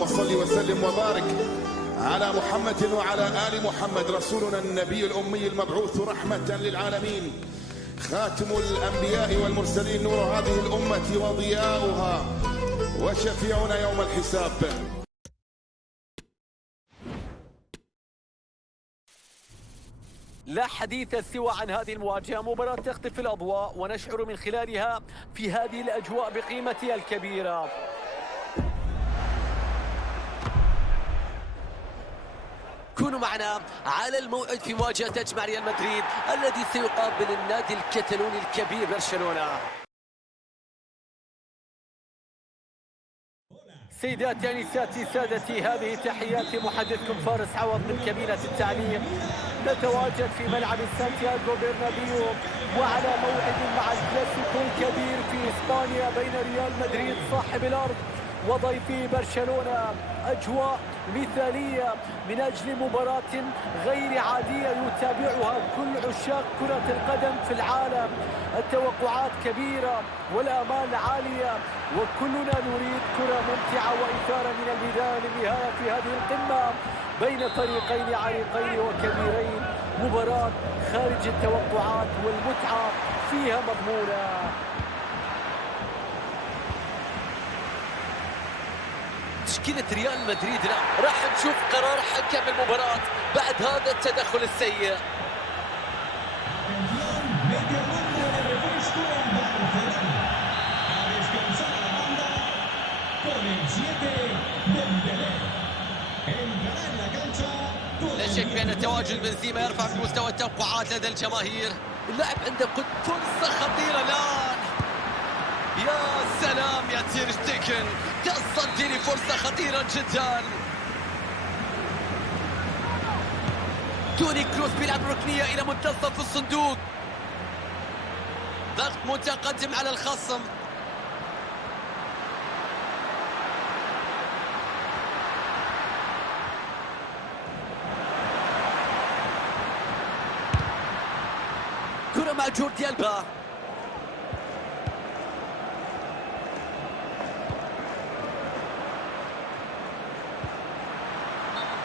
اللهم صل وسلم وبارك على محمد وعلى آل محمد، رسولنا النبي الأمي المبعوث رحمة للعالمين، خاتم الأنبياء والمرسلين، نور هذه الأمة وضياؤها وشفيعنا يوم الحساب. لا حديث سوى عن هذه المواجهة، مباراة تخطف الأضواء ونشعر من خلالها في هذه الأجواء بقيمتها الكبيرة. كونوا معنا على الموعد في مواجهة تجمع ريال مدريد الذي سيقابل النادي الكتالوني الكبير برشلونة. سيداتي أنساتي سادتي، هذه تحياتي محدثكم فارس عوض من كابينة التعليق. نتواجد في ملعب سانتياغو برنابيو وعلى موعد مع الكلاسيكو الكبير في إسبانيا بين ريال مدريد صاحب الأرض وضيفي برشلونة. أجواء مثالية من أجل مباراة غير عادية يتابعها كل عشاق كرة القدم في العالم. التوقعات كبيرة والآمال عالية وكلنا نريد كرة ممتعة وإثارة من البداية للنهاية في هذه القمة بين فريقين عريقين وكبيرين. مباراة خارج التوقعات والمتعة فيها مضمونة. تشكيلة ريال مدريد راح نشوف قرار حكم المباراة بعد هذا التدخل السيء. لا شك بأن تواجد بنزيما يرفع في مستوى التوقعات لدى الجماهير. اللاعب عنده فرصة خطيرة الآن. يا سلام يا تير شتيجن، تصدي لفرصة خطيرة جدا. توني كروس بيلعب ركنية إلى منتصف الصندوق. ضغط متقدم على الخصم. كرة مع جوردي ألبا.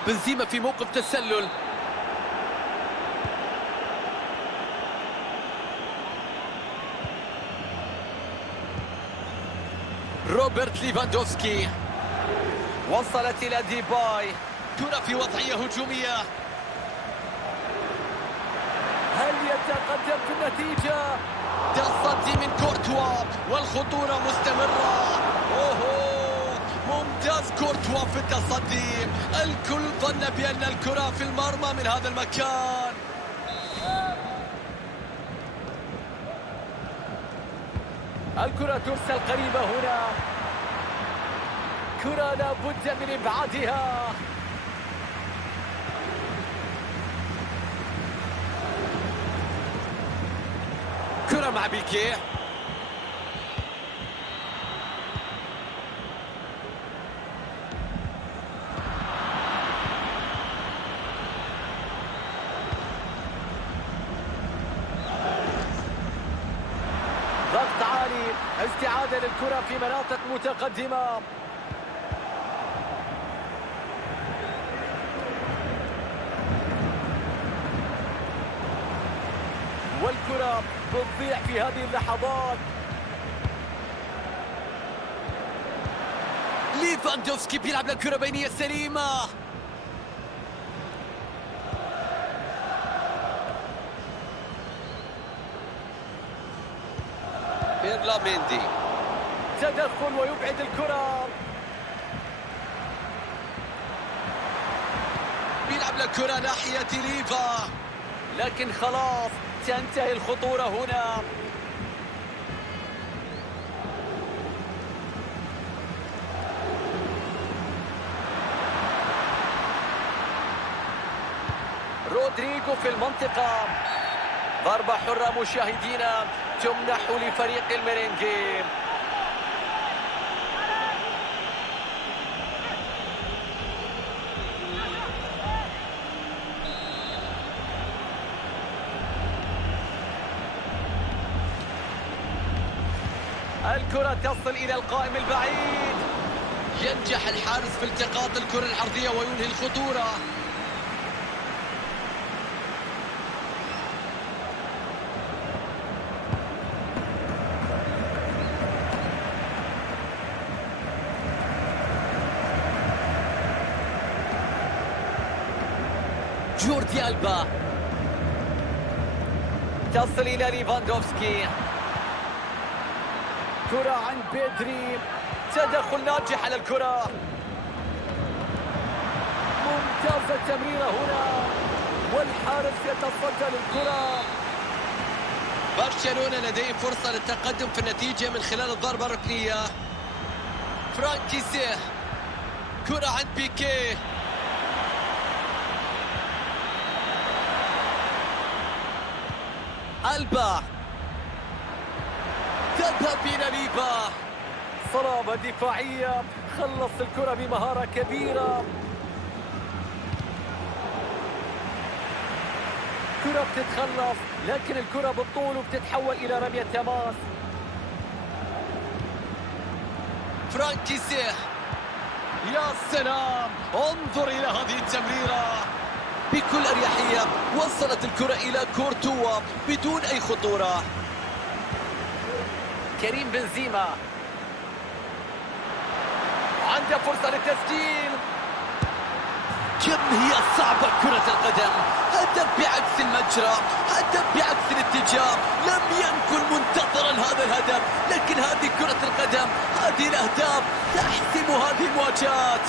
بنزيما في موقف تسلل. روبرت ليفاندوفسكي وصلت إلى ديباي. كرة في وضعية هجومية. هل يتقدم في النتيجة؟ تصدي من كورتوا والخطورة مستمرة. ممتاز كورتوا في التصدي. الكل ظن بأن الكرة في المرمى من هذا المكان. الكرة ترسل قريبة هنا. كرة لابد من إبعادها. كرة مع بيكي. ضغط عالي، استعادة للكرة في مناطق متقدمة. والكرة بتضيع في هذه اللحظات. ليفاندوفسكي بيلعب للكرة بينية سليمة. بيرلاميندي تدخل ويبعد الكرة. بيلعب للكرة ناحية ليفا، لكن خلاص تنتهي الخطورة هنا. رودريجو في المنطقة. ضربة حرة مشاهدينا تمنح لفريق الميرينجي. الكرة تصل إلى القائم البعيد. ينجح الحارس في التقاط الكرة العرضية وينهي الخطورة. جوردي ألبا تصل إلى ليفاندوفسكي. كرة عند بيدري، تدخل ناجح على الكرة. ممتازة التمريرة هنا والحارس يتصدى للكرة. برشلونة لديه فرصة للتقدم في النتيجة من خلال الضربة الركنية. فرانكيسي، كرة عند بيكي. ألبا تذهب إلى ليفا. صلابة دفاعية، خلص الكرة بمهارة كبيرة. كرة بتتخلص لكن الكرة بالطول وبتتحول إلى رمية تماس. فرانكيسي، يا سلام، انظر إلى هذه التمريرة. بكل أريحية وصلت الكرة إلى كورتوا بدون أي خطورة. كريم بنزيما عنده فرصة للتسجيل. كم هي صعبة كرة القدم، هدف بعكس المجرى، هدف بعكس الاتجاه. لم يكن منتظرا هذا الهدف، لكن هذه كرة القدم، هذه الأهداف تحسم هذه المواجهات.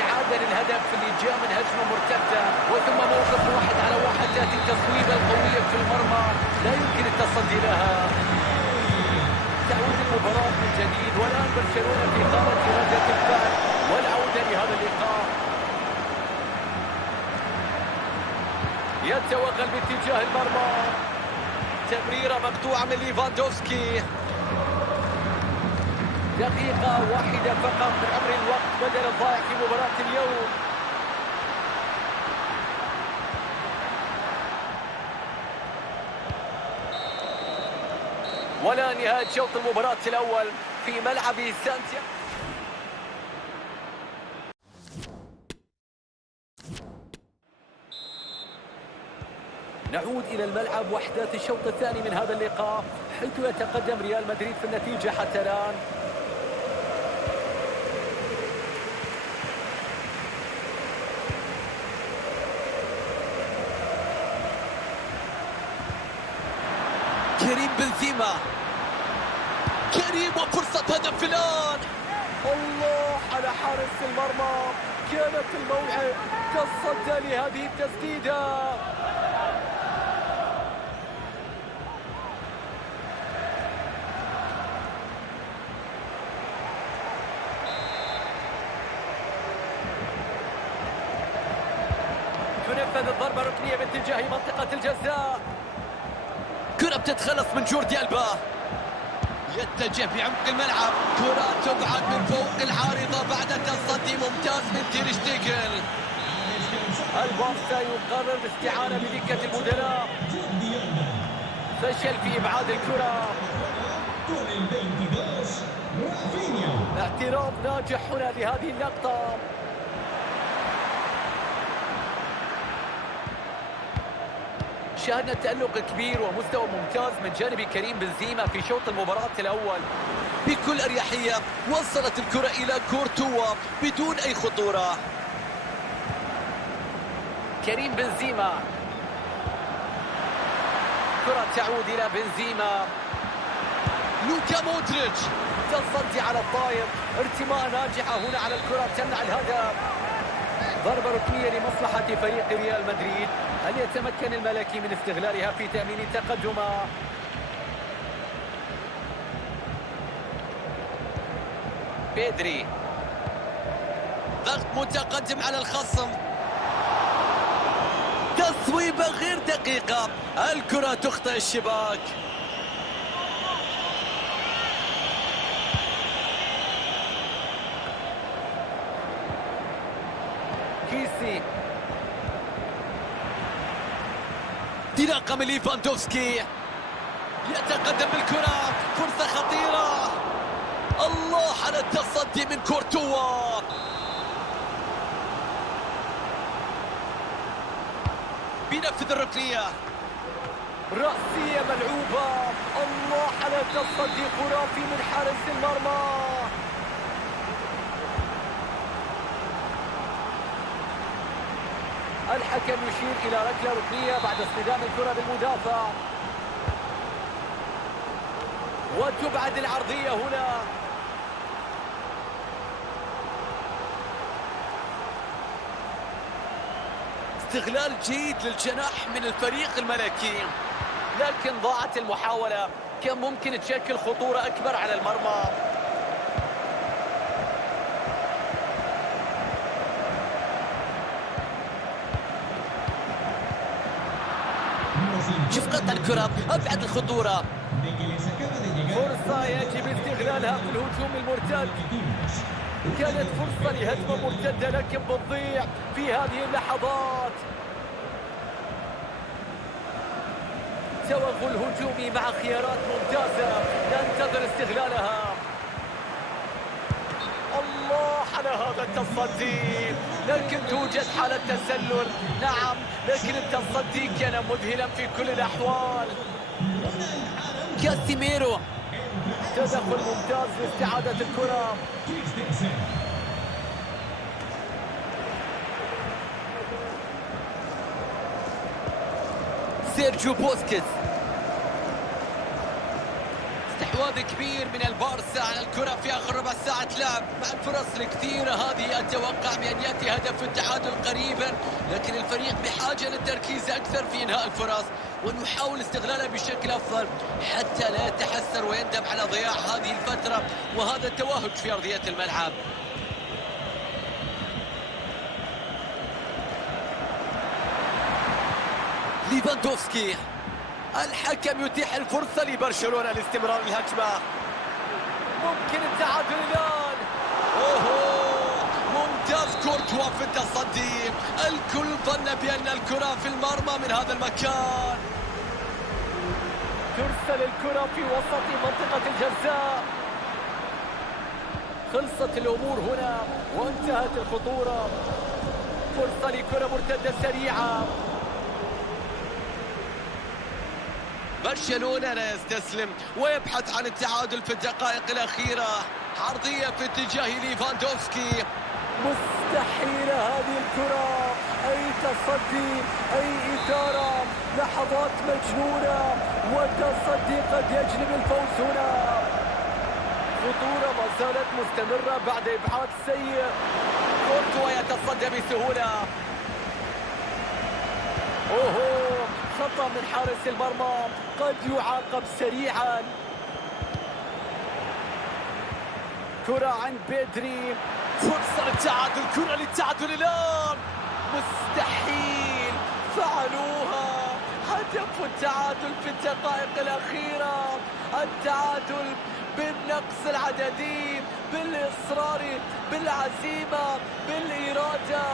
إعادة للهدف اللي جاء من هجمة مرتدة وثم موقف 1-على-1. تأتي التصويبة القوية في المرمى لا يمكن التصدي لها. تعود المباراة من جديد والآن برشلونة في حالة ردة الفعل والعودة لهذا اللقاء. يتوغل باتجاه المرمى، تمريرة مقطوعة من ليفاندوفسكي. دقيقة واحدة فقط من عمر الوقت بدل الضائع في مباراة اليوم. ولا نهاية شوط المباراة الأول في ملعب سانتياغو. نعود إلى الملعب وأحداث الشوط الثاني من هذا اللقاء، حيث يتقدم ريال مدريد في النتيجة حتى الآن. كريم بنزيما، كريم وفرصة هدف الآن. الله على حارس المرمى، كانت الموعد تصدى لهذه التسديدة. تنفذ الضربة الركنية باتجاه منطقة الجزاء. كرة بتتخلص من جوردي ألبا، يتجه بعمق الملعب. كرة تبعد من فوق العارضة بعد تصدي ممتاز من تير شتيجل. البارسا يقرر الاستعانة بدكة البدلاء، فشل في إبعاد الكرة. اعتراض ناجح هنا لهذه اللقطة. شاهدنا تألق كبير ومستوى ممتاز من جانب كريم بنزيما في شوط المباراة الأول. بكل أريحية وصلت الكرة إلى كورتوا بدون أي خطورة. كريم بنزيما، كرة تعود إلى بنزيما. لوكا مودريتش تصدي على الطائر، ارتماء ناجحة هنا على الكرة تمنع الهدف. ضربة ركنية لمصلحة فريق ريال مدريد. هل يتمكن الملكي من استغلالها في تأمين التقدم؟ بيدري، ضغط متقدم على الخصم. تصويبة غير دقيقة، الكرة تخطئ الشباك. كيسي، انطلاقة من ليفاندوفسكي، يتقدم بالكرة، فرصة خطيرة. الله على التصدي من كورتوا. بينفذ الركنية، رأسية ملعوبة. الله على تصدي خرافي من حارس المرمى. الحكم يشير إلى ركلة ركنية بعد اصطدام الكرة بالمدافع، وتبعد العرضية هنا. استغلال جيد للجناح من الفريق الملكي، لكن ضاعت المحاولة. كان ممكن تشكل خطورة أكبر على المرمى. شوف قطع الكرة، أبعد الخطورة. فرصة يجب استغلالها في الهجوم المرتد. كانت فرصة لهجمة مرتدة لكن بتضيع في هذه اللحظات. توغل هجومي مع خيارات ممتازة، ننتظر استغلالها. الله على هذا التصدي، لكن توجد حالة تسلل. نعم، لكن التصدي كان مذهلا في كل الأحوال. كاسيميرو، تدخل ممتاز لاستعادة الكرة. سيرجيو بوسكيتس، استحواذ كبير من البارسا على الكرة في آخر ربع ساعة لعب. مع الفرص الكثيرة هذه أتوقع بأن يأتي هدف التعادل قريبا، لكن الفريق بحاجة للتركيز أكثر في إنهاء الفرص، ونحاول استغلالها بشكل أفضل حتى لا يتحسر ويندم على ضياع هذه الفترة وهذا التوهج في أرضية الملعب. ليفاندوفسكي، الحكم يتيح الفرصة لبرشلونة لاستمرار الهجمة. ممكن التعادل الآن. ممتاز كورتوا في التصدي. الكل ظن بأن الكرة في المرمى من هذا المكان. ترسل الكرة في وسط منطقة الجزاء. خلصت الأمور هنا وانتهت الخطورة. فرصة لكرة مرتدة سريعة. برشلونة لا يستسلم ويبحث عن التعادل في الدقائق الأخيرة. عرضية في اتجاه ليفاندوفسكي. مستحيلة هذه الكرة، أي تصدي، أي إثارة، لحظات مجنونة، والتصدي قد يجلب الفوز هنا. خطورة ما زالت مستمرة بعد إبعاد سيء. كورتوا يتصدى بسهولة. خطأ من حارس المرمى، قد يعاقب سريعا. كرة عند بيدري، فرصة للتعادل، كرة للتعادل الآن. مستحيل، فعلوها. هدف التعادل في الدقائق الأخيرة. التعادل بالنقص العددي، بالإصرار، بالعزيمة، بالإرادة،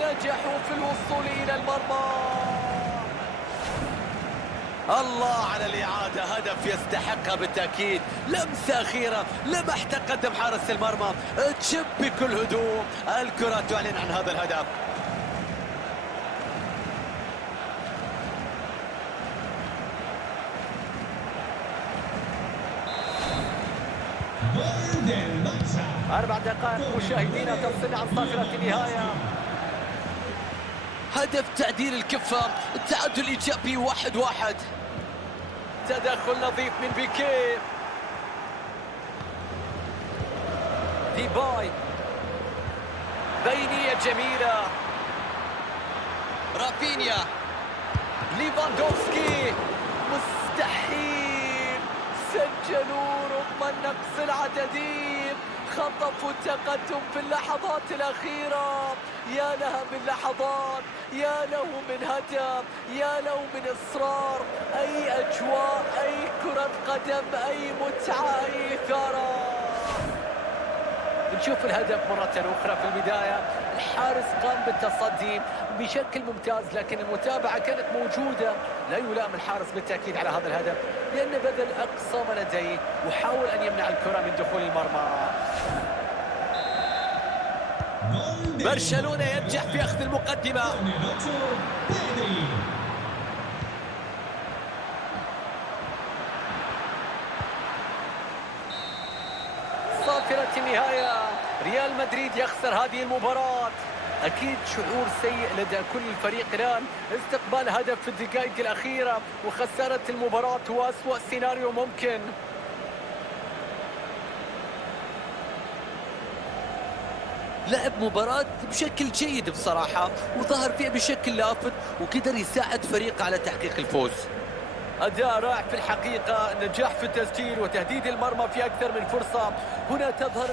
نجحوا في الوصول إلى المرمى. الله على الإعادة، هدف يستحقها بالتأكيد. لمسة أخيرة، لمح تقدم حارس المرمى، تشب بكل هدوء. الكرة تعلن عن هذا الهدف. أربع دقائق مشاهدينا تفصل عن صافرة النهاية. هدف تعديل الكفة، التعادل إيجابي 1-1. تدخل نظيف من بيكي. ديباي، بينية جميلة. رافينيا، ليفاندوفسكي، مستحيل، سجلوا رغم النقص العددي. خطفوا التقدم في اللحظات الأخيرة. يا لها من لحظات، يا له من هدف، يا له من إصرار. أي أجواء، أي كرة قدم، أي متعة، أي إثارة. نشوف الهدف مرة أخرى. في البداية الحارس قام بالتصدي بشكل ممتاز، لكن المتابعة كانت موجودة. لا يلام الحارس بالتأكيد على هذا الهدف، لأنه بذل أقصى ما لديه وحاول أن يمنع الكرة من دخول المرمى. برشلونة ينجح في أخذ المقدمة. صافرة النهاية، ريال مدريد يخسر هذه المباراة. أكيد شعور سيء لدى كل الفريق الآن. استقبال هدف في الدقائق الأخيرة وخسارة المباراة هو أسوأ سيناريو ممكن. لعب مباراة بشكل جيد بصراحة، وظهر فيها بشكل لافت وقدر يساعد فريقه على تحقيق الفوز. أداء رائع في الحقيقة، نجاح في التسجيل وتهديد المرمى في أكثر من فرصة. هنا تظهر